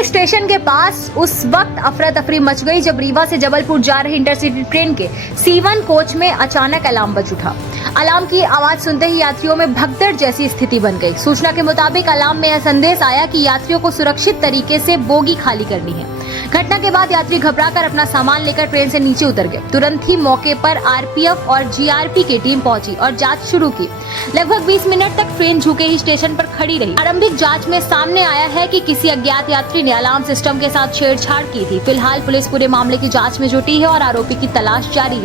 Seoni station के पास उस वक्त अफरा तफरी मच गई जब रीवा से जबलपुर जा रही इंटरसिटी ट्रेन के C1 कोच में अचानक अलार्म बज उठा। अलार्म की आवाज सुनते ही यात्रियों में भगदड़ जैसी स्थिति बन गई। सूचना के मुताबिक अलार्म में यह संदेश आया कि यात्रियों को सुरक्षित तरीके से बोगी खाली करनी है। घटना के बाद यात्री घबराकर अपना सामान लेकर ट्रेन से नीचे उतर गए। तुरंत ही मौके पर आरपीएफ और जीआरपी की टीम पहुंची और जांच शुरू की। लगभग 20 मिनट तक ट्रेन झुके ही स्टेशन पर खड़ी रही। प्रारंभिक जांच में सामने आया है कि किसी अज्ञात यात्री ने अलार्म सिस्टम के साथ छेड़छाड़ की थी। फिलहाल पुलिस पूरे मामले की जांच में जुटी है और आरोपी की तलाश जारी है।